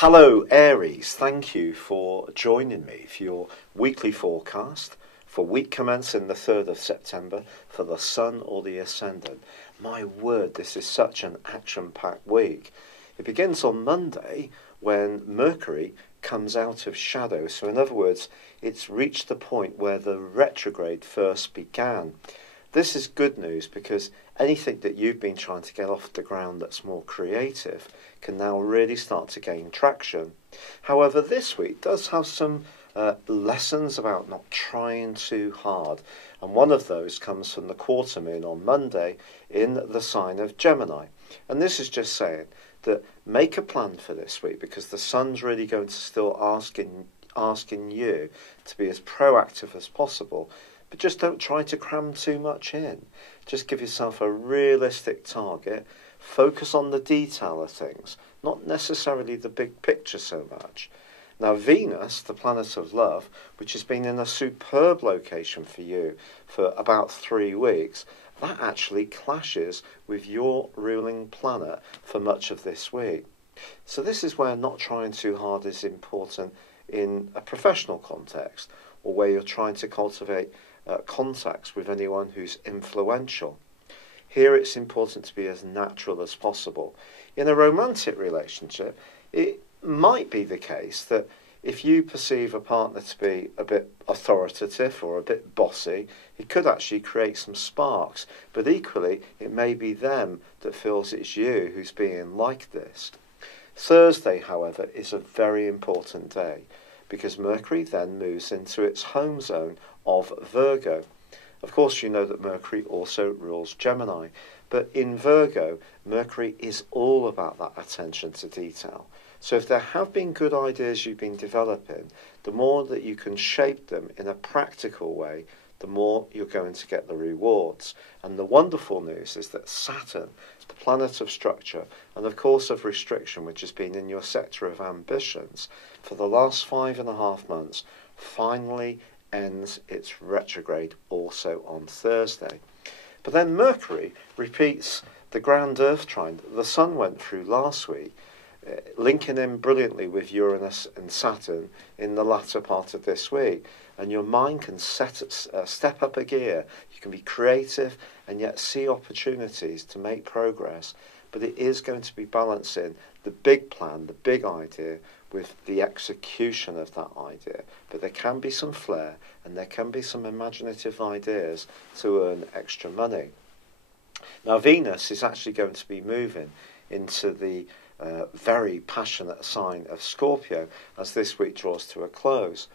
Hello Aries, thank you for joining me for your weekly forecast for week commencing the 3rd of September for the Sun or the Ascendant. My word, this is such an action-packed week. It begins on Monday when Mercury comes out of shadow. So in other words, it's reached the point where the retrograde first began. This is good news because anything that you've been trying to get off the ground that's more creative can now really start to gain traction. However, this week does have some lessons about not trying too hard. And one of those comes from the quarter moon on Monday in the sign of Gemini. And this is just saying that make a plan for this week because the sun's really going to still asking you to be as proactive as possible. But just don't try to cram too much in. Just give yourself a realistic target. Focus on the detail of things, not necessarily the big picture so much. Now Venus, the planet of love, which has been in a superb location for you for about 3 weeks, that actually clashes with your ruling planet for much of this week. So this is where not trying too hard is important in a professional context, or where you're trying to cultivate contacts with anyone who's influential. Here it's important to be as natural as possible. In a romantic relationship, it might be the case that if you perceive a partner to be a bit authoritative or a bit bossy, it could actually create some sparks. But equally, it may be them that feels it's you who's being like this. Thursday, however, is a very important day because Mercury then moves into its home zone of Virgo. Of course, you know that Mercury also rules Gemini, but in Virgo, Mercury is all about that attention to detail. So if there have been good ideas you've been developing, the more that you can shape them in a practical way, the more you're going to get the rewards. And the wonderful news is that Saturn, the planet of structure, and of course of restriction, which has been in your sector of ambitions for the last 5.5 months, finally ends its retrograde also on Thursday. But then Mercury repeats the grand Earth trine that the Sun went through last week, linking in brilliantly with Uranus and Saturn in the latter part of this week. And your mind can step up a gear. You can be creative and yet see opportunities to make progress. But it is going to be balancing the big plan, the big idea, with the execution of that idea. But there can be some flair and there can be some imaginative ideas to earn extra money. Now Venus is actually going to be moving into the very passionate sign of Scorpio as this week draws to a close.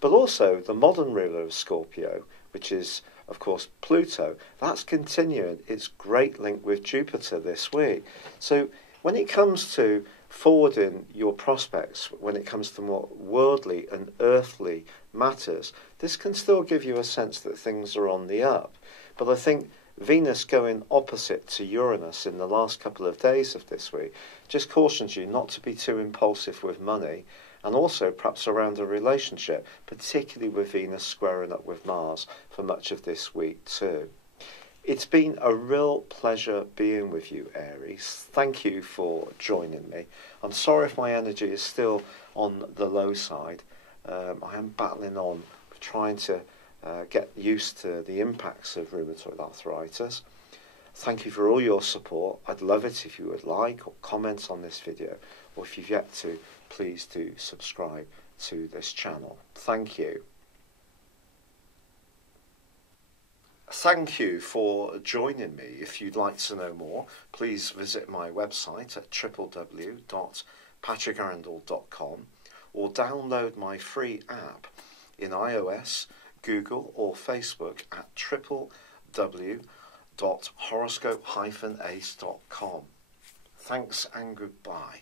But also the modern ruler of Scorpio, which is of course Pluto, that's continuing its great link with Jupiter this week. So when it comes to forwarding your prospects, when it comes to more worldly and earthly matters, this can still give you a sense that things are on the up. But I think Venus going opposite to Uranus in the last couple of days of this week just cautions you not to be too impulsive with money, and also perhaps around a relationship, particularly with Venus squaring up with Mars for much of this week too. It's been a real pleasure being with you, Aries. Thank you for joining me. I'm sorry if my energy is still on the low side. I am battling on trying to get used to the impacts of rheumatoid arthritis. Thank you for all your support. I'd love it if you would like or comment on this video, or if you've yet to, please do subscribe to this channel. Thank you. Thank you for joining me. If you'd like to know more, please visit my website at www.patrickarundell.com or download my free app in iOS, Google or Facebook at www.horoscope-ace.com. Thanks and goodbye.